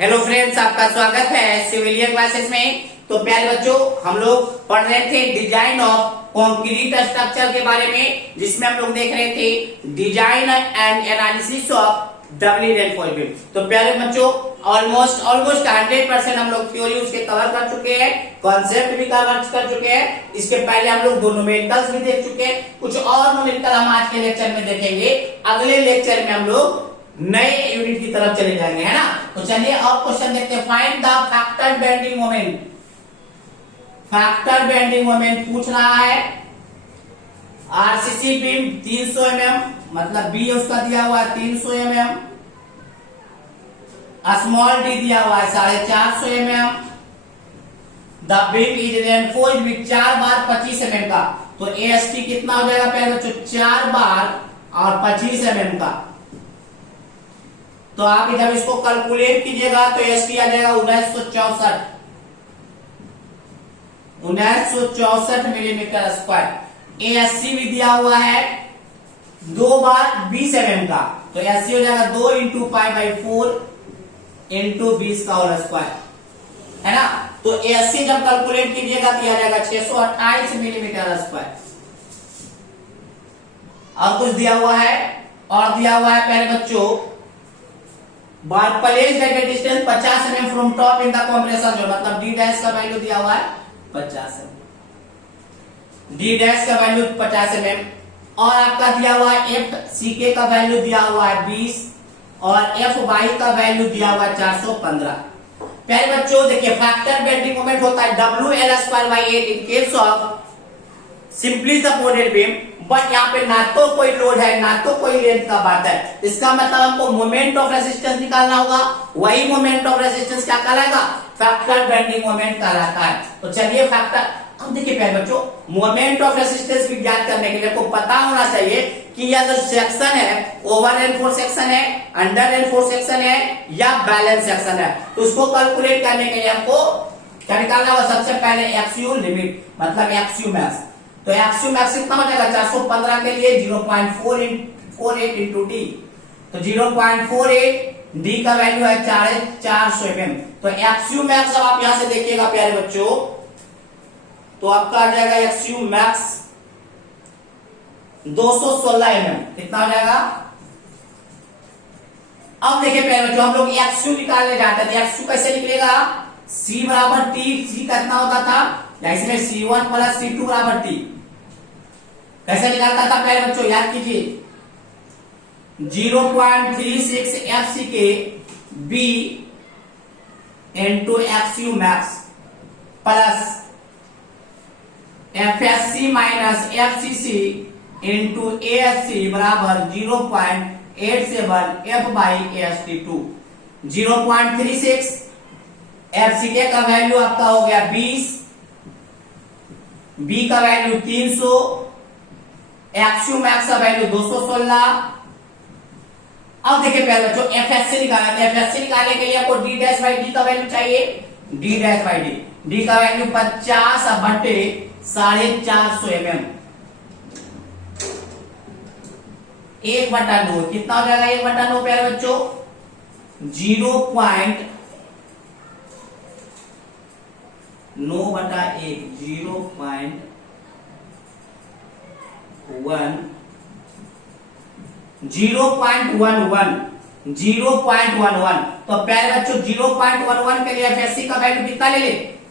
Hello friends, आपका स्वागत है सिविलियन क्लासेस में। तो प्यारे बच्चों, हम लोग पढ़ रहे थे डिजाइन ऑफ कंक्रीट स्ट्रक्चर के बारे में, जिसमें हम लोग देख रहे थे design and analysis of doubly reinforcement. तो प्यारे बच्चों, ऑलमोस्ट 100% हम लोग थ्योरी उसके कवर कर चुके हैं, कॉन्सेप्ट भी कवर कर चुके हैं। इसके पहले हम लोग दो न्यूमेरिकल्स भी देख चुके हैं। कुछ और न्यूमेरिकल हम आज के लेक्चर में देखेंगे। अगले लेक्चर में हम लोग नए यूनिट की तरफ चले जाएंगे, है ना। तो चलिए और क्वेश्चन देखते हैं। Find the factor bending moment. Factor bending moment पूछ रहा है। आरसीसी बीम 300 mm, मतलब बी उसका दिया हुआ है 300 mm। स्मॉल डी दिया हुआ है 450 mm। The beam is reinforced with 4 bar 25 mm का। तो एएसटी कितना हो जाएगा पहले बच्चों? 4 बार और 25 mm का। तो आप जब इसको कैलकुलेट कीजिएगा तो एसटी आ जाएगा 1964 मिलीमीटर स्क्वायर। एएससी भी दिया हुआ है 2 बार 20 mm का। तो एससी हो जाएगा 2 इंटू π/4 इंटू 20 का होल स्क्वायर, है ना। तो एएससी जब कैलकुलेट कीजिएगा तो आ जाएगा 628 मिलीमीटर स्क्वायर। और कुछ दिया हुआ है, और दिया हुआ है पहले बच्चों, bar placed at a distance 50 mm from top in the compressor zone, मतलब डी डैश का वैल्यू दिया हुआ है 50 mm। डी डैश का वैल्यू 50 mm। और आपका दिया हुआ है एफ सी के का वैल्यू दिया हुआ है 20 और एफ वाई का वैल्यू दिया हुआ है 415। पहले बच्चों देखिए, फैक्टर बेंडिंग मोमेंट होता है WL²/8 in case of simply supported beam. But यहाँ पे ना तो कोई लोड है ना तो कोई लेंथ का बात है। इसका मतलब हमको मोमेंट ऑफ रेजिस्टेंस निकालना होगा। वही मोमेंट ऑफ रेजिस्टेंस क्या कहलाएगा? फैक्टर बेंडिंग मोमेंट कहलाता है। तो चलिए फैक्टर, अब देखिए पहले बच्चों, मोमेंट ऑफ रेजिस्टेंस की ज्ञात करने के लिए आपको पता होना चाहिए कि यह जो सेक्शन है, ओवर एनफोर्स सेक्शन है, अंडर एनफोर्स सेक्शन है या बैलेंस सेक्शन है। तो उसको कैलकुलेट करने के लिए हमको क्या निकालना होगा? सबसे पहले एक्सयू लिमिट, मतलब एक्सयू मैक्स। तो एक्सयू मैक्स कितना हो जाएगा? 415 के लिए 0.48 इंटू डी। तो 0.48 डी का वैल्यू है 450 mm। तो एक्सयू मैक्स अब आप यहां से देखिएगा प्यारे बच्चों, तो आपका आ जाएगा एक्सयू मैक्स 216 mm। कितना हो जाएगा? अब देखिए प्यारे बच्चों, हम लोग एक्सयू निकालने जाते थे। एक्सयू कैसे निकलेगा? सी बराबर टी। सी कितना होता था? इसमें C1 प्लस C2 बराबर टी। कैसे निकालता था पहले बच्चों? याद कीजिए, 0.36 एफसी के B into XU max plus FSC minus FCC into ASC बराबर 0.87 F/ST2। 0.36 एफसीके का वैल्यू आपका हो गया 20, बी का वैल्यू 300, एक्सयू मैक्स का वैल्यू 216। अब देखिए पहले बच्चों, एफएससी निकालना है। एफएससी निकालने के लिए आपको डी डैश बाई डी का वैल्यू चाहिए। D dash by D, D का वैल्यू 50/450 mm। 1/9 कितना हो जाएगा? 1/9 प्यारे बच्चों 0.9/1 0.11। तो प्यारे बच्चों 0.11 के लिए एफएससी का वैल्यू कितना ले ले?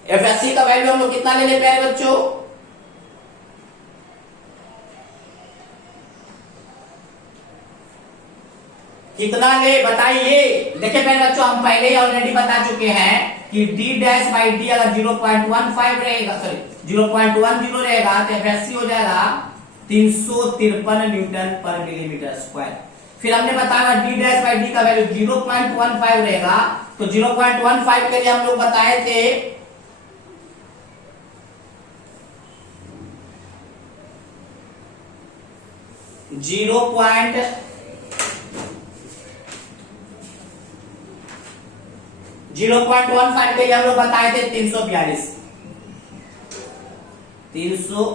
एफएससी का वैल्यू हम लोग कितना ले ले प्यारे बच्चों? कितना ले बताइए। देखिए पहले बच्चों, हम पहले ही ऑलरेडी बता चुके हैं कि डी डैश बाई डी अगर 0.15 रहेगा, सॉरी 0.10 रहेगा तो एफएससी हो जाएगा 353 न्यूटन पर मिलीमीटर स्क्वायर। फिर हमने बताया डी डैश बाई डी का वैल्यू 0.15 रहेगा। तो 0.15 के लिए हम लोग बताए थे 0.15 के लिए हम लोग बताए थे 342। 300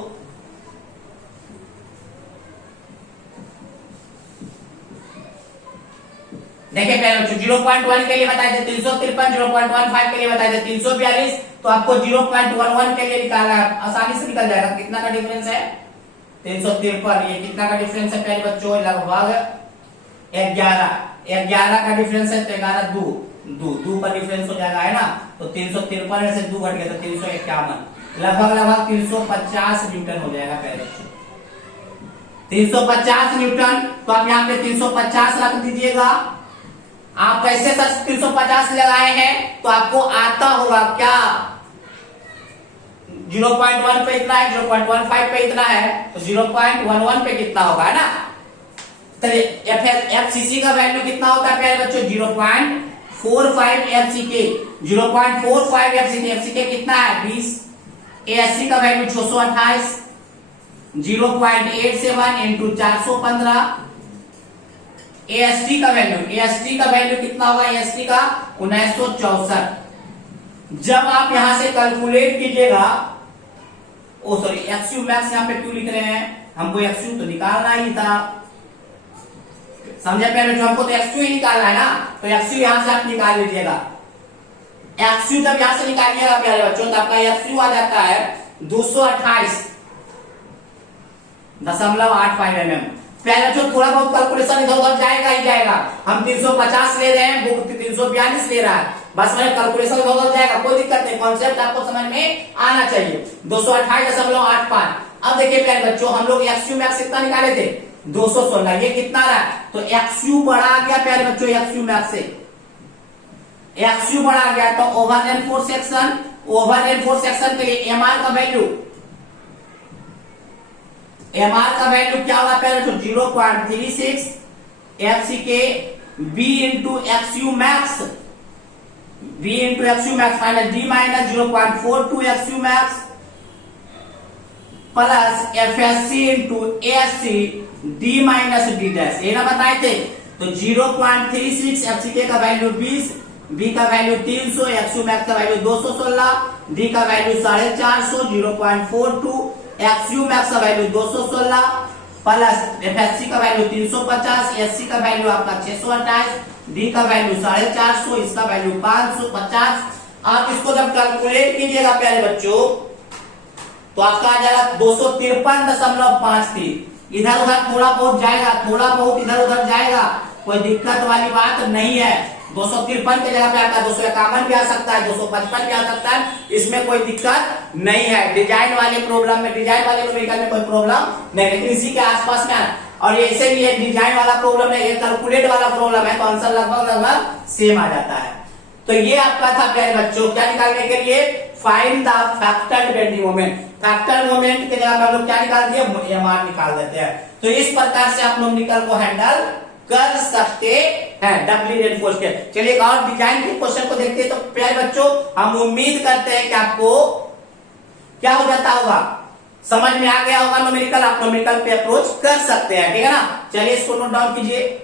देखिए पहले बच्चों 0.1 के लिए बताए थे 353, 0.15 के लिए बताए थे 342, तो आपको 0.11 के लिए निकालना है, आसानी से निकल जाएगा। कितना का डिफरेंस है 353, ये कितना का डिफरेंस है पहले बच्चों लगभग 11 का डिफरेंस है, तो 11 दो का डिफरेंस हो जाएगा है ना। तो 353 में से 2 घट गया तो 351, लगभग 350 न्यूटन हो जाएगा पहले बच्चों 350 न्यूटन। तो आप यहाँ पे 350 रख दीजिएगा। आप कैसे 350 लगाए हैं तो आपको आता होगा क्या 0.1 पे इतना है, 0.15 पे इतना है, तो 0.11 पे कितना होगा है ना। तो एफसीसी का वैल्यू कितना होता है प्यारे बच्चों 0.45 एफसीके, 0.45 एफसीके कितना है 20, एएससी का वैल्यू 628, 0.87 इंटू 415, एएसटी का वैल्यू कितना होगा, एएसटी का 1964। जब आप यहां से कैलकुलेट कीजिएगा, ओ सॉरी एक्सयू मैक्स यहां पे क्यों लिख रहे हैं, हमको एक्सयू तो निकालना ही था, समझे प्यारे बच्चों, हमको तो एक्सयू ही निकालना है ना। तो एक्सयू यहां से आप निकाल लीजिएगा, एक्सयू जब यहां से निकालिएगा प्यारे बच्चों तो आपका एक्सयू आ जाता है 228.85 mm। प्यारे बच्चों थोड़ा बहुत कैलकुलेशन इधर उधर जाएगा ही जाएगा, हम 350 ले रहे हैं, बुक 342 ले रहा है, बस मेरा कैलकुलेशन इधर उधर जाएगा, कोई दिक्कत नहीं, कॉन्सेप्ट आपको समझ में आना चाहिए। 228.85। अब देखिए प्यारे बच्चों हम लोग एक्सयू मैक्स कितना निकाले थे 216, ये कितना रहा, तो एक्सयू बढ़ा गया प्यारे बच्चों, एक्सयू मैक्स से एक्सयू बढ़ा गया, तो ओवर एन फोर्स सेक्शन के लिए एमआर का वैल्यू क्या होगा प्यारे बच्चों 0.36 fck B into XU max, final D minus 0.42 XU max plus FSC into ASC D minus D dash, ये ना बताए थे। तो 0.36 एफसीके का वैल्यू 20, बी का वैल्यू 300, एक्सयू मैक्स का वैल्यू 216, डी का वैल्यू 450, 0.42 एक्सयू मैक्स का वैल्यू 216 प्लस एफएससी का वैल्यू 350, एससी का वैल्यू आपका 628, डी का वैल्यू 450, इसका वैल्यू 550। आप इसको जब कैलकुलेट कीजिएगा प्यारे बच्चों तो आपका आ जाएगा 253.53। इधर उधर थोड़ा बहुत इधर उधर जाएगा, कोई दिक्कत वाली बात नहीं है। 253 की जगह पे आपका 251 भी आ सकता है, 255 भी आ सकता है, इसमें कोई दिक्कत नहीं है। डिजाइन वाले न्यूमेरिकल में कोई प्रॉब्लम नहीं, लेकिन इसी के आसपास में और ये इसे भी डिजाइन वाला प्रॉब्लम है, ये कैलकुलेट वाला प्रॉब्लम है, तो आंसर लगभग सेम आ जाता है। तो ये आपका था प्यारे बच्चों क्या निकालने के लिए, find the factored bending moment. Factor moment की जगह पे हम लोग क्या निकाल दिए, एमआर निकाल देते हैं। तो इस प्रकार से आप लोग निकल को हैंडल कर सकते हैं डबली रेनफोर्स के। चलिए एक और डिजाइन के क्वेश्चन को देखते हैं। तो प्यारे बच्चों हम उम्मीद करते हैं कि आपको क्या हो जाता होगा, समझ में आ गया होगा न्यूमेरिकल, आप न्यूमेरिकल पे अप्रोच कर सकते हैं, ठीक है ना। चलिए इसको नोट डाउन कीजिए।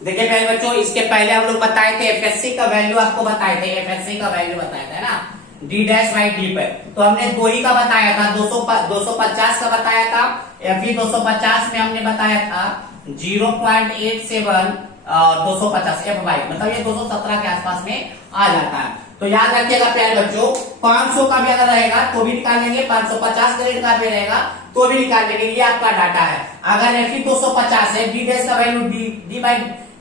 देखिए प्यारे बच्चों इसके पहले हम लोग बताए थे एफएससी का वैल्यू, आपको बताए थे एफएससी का वैल्यू बताया था ना डी डैश बाई डी पे। तो हमने 2 ही का बताया था, 250 का बताया था, एफई 250 में हमने बताया था 0.87 250 एफ वाई, मतलब ये 217 के आसपास में आ जाता है। तो याद रखिएगा प्यारे बच्चों 500 का भी अगर रहेगा तो भी निकाल लेंगे, 550 ग्रेड का भी रहेगा तो भी निकाल लेंगे, ये आपका डाटा है। अगर एफई 250 है, डी डैश का value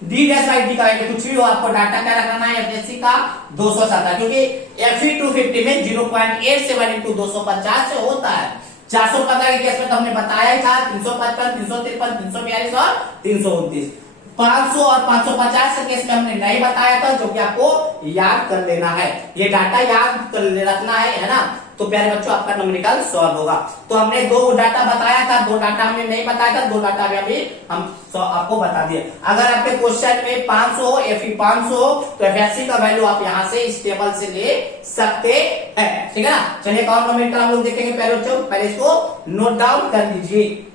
D dash by D का वैल्यू कुछ भी हो, आपको डाटा क्या रखना है एफएससी का 217, क्योंकि एफई 250 में 0.87 इंटू 250 से होता है। 415 के केस में तो हमने बताया ही था 355, 353, 342 और 329। 500 और 550 के केस में हमने नहीं बताया था, जो कि आपको याद कर लेना है, ये डाटा याद कर रखना है ना। तो प्यारे बच्चों आपका न्यूमेरिकल सॉल्व होगा। तो हमने 2 डाटा बताया था, 2 डाटा हमने नहीं बताया था, 2 डाटा अभी हम आपको बता दिए। अगर आपके क्वेश्चन में 500 हो, एफई 500 हो, तो एफएससी का वैल्यू आप यहां से इस टेबल से ले सकते हैं, ठीक है ना। चलिए एक और न्यूमेरिकल हम लोग देखेंगे प्यारे बच्चों, पहले इसको नोट डाउन कर लीजिए।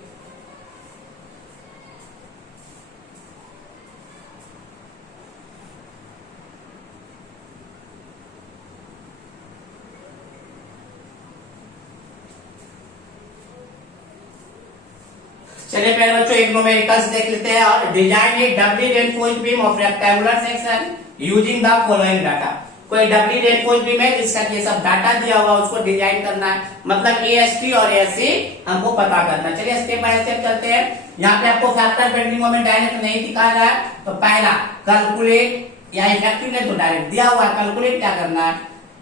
चलिए पहले बच्चों एक न्यूमेरिकल्स देख लेते हैं और design a doubly reinforced beam of rectangular section using the following data. कोई डबली रेनफोर्स्ड बीम है जिसका ये सब डाटा दिया हुआ उसको डिजाइन करना है, मतलब एएसटी और एएससी हमको पता करना है। चलिए स्टेप बाय स्टेप चलते हैं। यहाँ पे आपको फैक्टर बेंडिंग मोमेंट डायरेक्ट नहीं दिखा रहा है, तो पहला कैलकुलेट या इफेक्टिव ने तो डायरेक्ट दिया हुआ है, कैलकुलेट क्या करना है,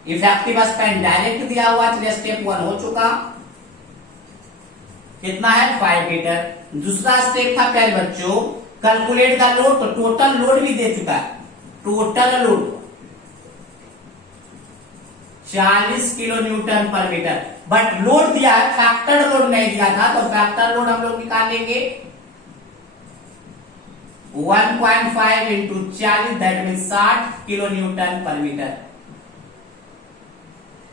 इफेक्टिव स्पैन डायरेक्ट दिया हुआ। चलिए स्टेप 1 हो चुका, कितना है 5 मीटर। दूसरा स्टेप था प्यारे बच्चों कैलकुलेट का लोड, तो टोटल लोड भी दे चुका है, टोटल लोड 40 किलो न्यूटन पर मीटर, बट लोड दिया है, फैक्टर लोड नहीं दिया था, तो फैक्टर लोड हम लोग निकालेंगे 1.5 into 40 that mean 60 kilo Newton पर मीटर।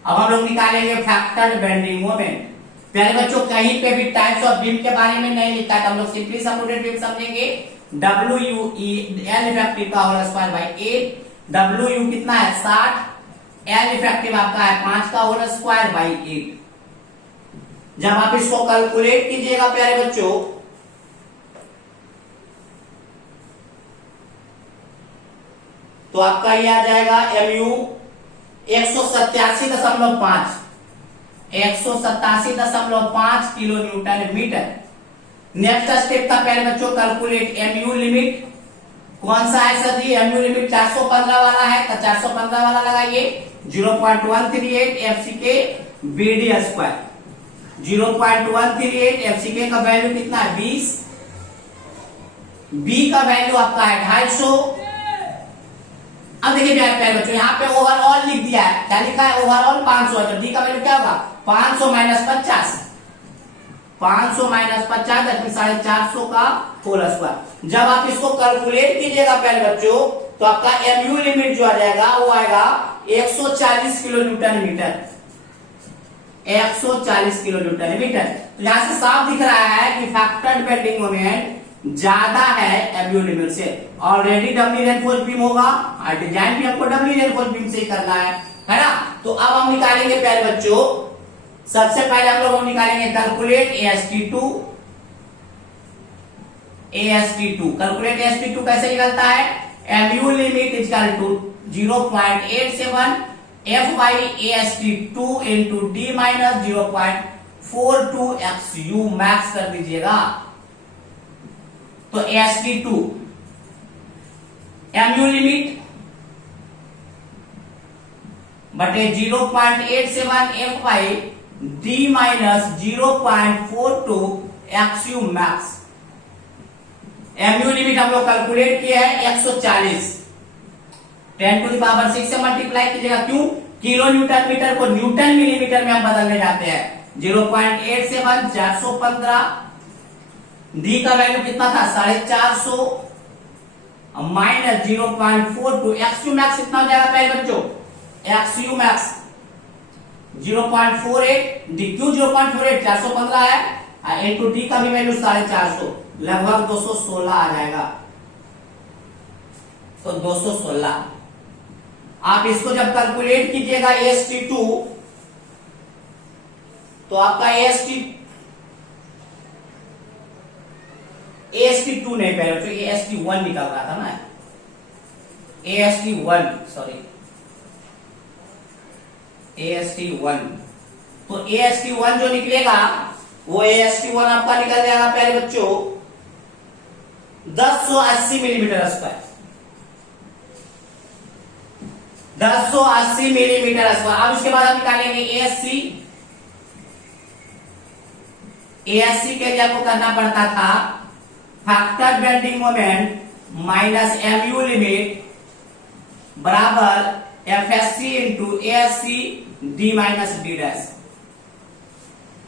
अब हम लोग निकालेंगे फैक्टर बेंडिंग मोमेंट। प्यारे बच्चों कहीं पे भी टाइप्स ऑफ बीम के बारे में नहीं लिखा है, तो हम लोग सिंपली सपोर्टेड बीम समझेंगे WUE L इफेक्टिव का होल स्क्वायर बाय 8, WU कितना है 60, L इफेक्टिव आपका है 5 का होल स्क्वायर बाय 8। जब आप इसको कैलकुलेट कीजिएगा प्यारे बच्चों तो आपका ये आ जाएगा MU 187.5 kilo newton metre. Next step था प्यारे बच्चों कैलकुलेट MU लिमिट। कौन सा है सर जी, MU लिमिट 415 वाला है, तो 415 वाला लगाइए 0.138 FCK BD स्क्वायर। 0.138 FCK का वैल्यू कितना है 20, B का वैल्यू आपका है 250। अब देखिए प्यारे बच्चों यहाँ पे ओवरऑल लिख दिया है, क्या लिखा है ओवरऑल 500 है, तो डी का वैल्यू क्या होगा 500 माइनस 50, 500 माइनस 50 450 का होल स्क्वायर। जब आप इसको कैलकुलेट कीजिएगा प्यारे बच्चों तो आपका MU लिमिट जो आ जाएगा वो आएगा 140 kilo newton metre, 140 kilo newton metre. तो यहां से साफ दिख रहा है कि फैक्टर बेंडिंग मोमेंट ज्यादा है MU लिमिट से। ऑलरेडी डबली रेनफोर्स्ड बीम होगा और डिजाइन भी आपको डबली रेनफोर्स्ड बीम से ही करना है ना। तो अब हम निकालेंगे प्यारे बच्चों, सबसे पहले हम लोग निकालेंगे कैलकुलेट AST2। कैलकुलेट AST2 कैसे निकलता है, MU limit equal to 0.87 F by AST2 into D minus 0.42 XU max कर दीजिएगा। तो AST2 MU लिमिट बटे 0.87 F by D minus 0.42 XU max. MU limit हम लोग कैलकुलेट किया है 140, 10 टू द पावर 6 से मल्टीप्लाई कीजिएगा, क्यों किलो न्यूटन मीटर को न्यूटन मिलीमीटर में हम बदलने जाते हैं। 0.87 415, डी का वैल्यू कितना था 450 माइनस 0.42 XU मैक्स कितना हो जाएगा पहले बच्चों, XU मैक्स 0.48, डी क्यू 0.48 415 है, इंटू डी का भी वैल्यू 450 लगभग 216 आ जाएगा। तो 216 आप इसको जब कैलकुलेट कीजिएगा AST2 तो आपका AST2 नहीं पहले बच्चों AST1 निकल रहा था ना, AST1 सॉरी AST1। तो AST1 जो निकलेगा वो AST1 आपका निकल जाएगा पहले बच्चों 1080 मिलीमीटर स्क्वायर, 1080 मिलीमीटर स्क्वायर। अब इसके बाद हम निकालेंगे ASC के लिए आपको करना पड़ता था factor bending moment minus MU limit बराबर FSC into ASC D minus D dash.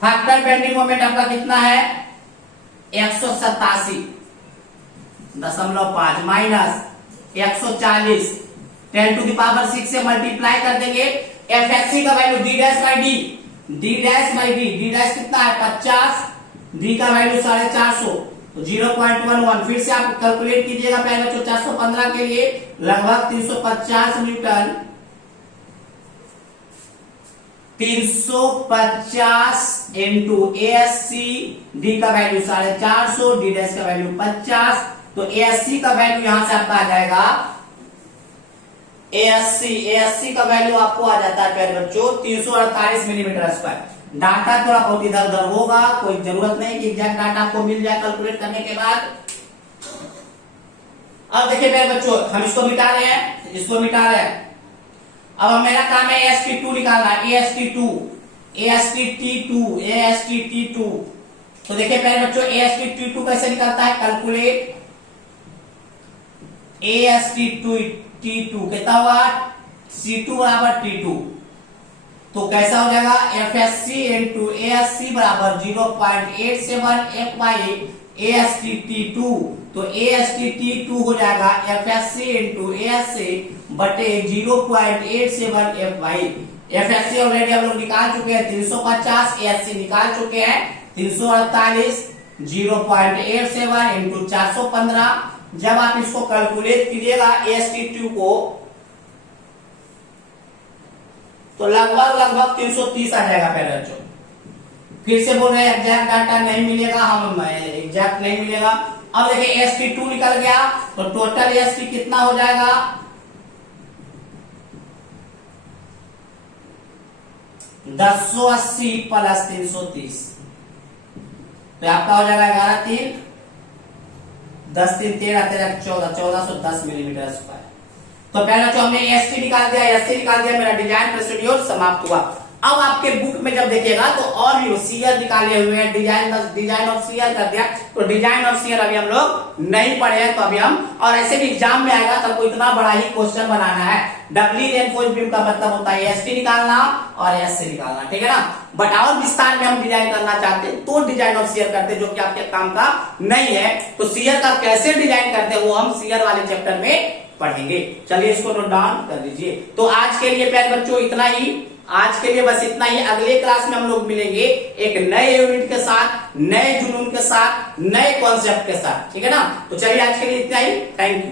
Factor bending moment आपका कितना है 187.5 माइनस 140 10 टू द पावर 6 से मल्टीप्लाई कर देंगे। FSC का value D dash by D, D dash by D, D dash कितना है 50, D का वैल्यू 450 तो 0.11। फिर से आप कैलकुलेट कीजिएगा पहले बच्चों 415 के लिए लगभग 350 न्यूटन, 350 इंटू ASC, डी का वैल्यू 450, डी डैश का वैल्यू 50। तो ASC का वैल्यू यहां से आपका आ जाएगा, ASC का वैल्यू आपको आ जाता है प्यारे बच्चों 348 मिलीमीटर स्क्वायर। डाटा थोड़ा बहुत इधर उधर होगा, कोई जरूरत नहीं कि एग्जैक्ट डाटा आपको मिल जाए कैलकुलेट करने के बाद। अब देखिए प्यारे बच्चों, हम इसको मिटा रहे हैं, इसको मिटा रहे हैं। अब मेरा काम है AST2 निकालना, AST2। तो देखिए प्यारे बच्चों, AST2 कैसे निकलता है, कैलकुलेट AST2 कितना हुआ, C2 बराबर T2। तो कैसा हो जाएगा, FSC इंटू ASC बराबर 0.87 FY AST2। तो AST2 हो जाएगा FSC इंटू ASC बटे 0.87 FY। FSC ऑलरेडी हम लोग निकाल चुके हैं 350, ASC निकाल चुके हैं 348, 0.87 इंटू 415। जब आप इसको कैलकुलेट कीजिएगा AST2 को, तो लगभग 330 आ जाएगा प्यारे बच्चों। फिर से बोल रहे हैं एग्जैक्ट डाटा नहीं मिलेगा, हम एग्जैक्ट नहीं मिलेगा। अब देखिए AST2 निकल गया, तो टोटल AST कितना हो जाएगा, 1080 प्लस 330, तो आपका हो जाएगा 11 3 10 3 13 13 14 1410 मिलीमीटर स्क्वायर। तो पहला जो हमने AST निकाल दिया, ASC निकाल दिया, मेरा डिजाइन प्रोसीड्यूर समाप्त हुआ। अब आपके बुक में जब देखिएगा तो और भी सीयर निकाले हुए हैं, डिजाइन ऑफ सीयर कर दिया। तो डिजाइन ऑफ सीयर अभी हम लोग नहीं पढ़े हैं, तो अभी हम, और ऐसे भी एग्जाम में आएगा तो आपको इतना बड़ा ही क्वेश्चन बनाना है। डबली रेनफोर्स्ड बीम का मतलब होता है AST निकालना और ASC निकालना, ठीक है ना। बट और विस्तार में हम डिजाइन करना चाहते हैं तो डिजाइन ऑफ सीयर करते हैं, जो कि आपके काम का नहीं है। तो सीयर का कैसे डिजाइन करते हैं वो हम सीयर वाले चैप्टर में पढ़ेंगे। चलिए इसको नोट डाउन कर लीजिए। तो आज के लिए प्यारे बच्चों इतना ही, आज के लिए बस इतना ही। अगले क्लास में हम लोग मिलेंगे एक नए यूनिट के साथ, नए जुनून के साथ, नए कॉन्सेप्ट के साथ, ठीक है ना। तो चलिए आज के लिए इतना ही, थैंक यू।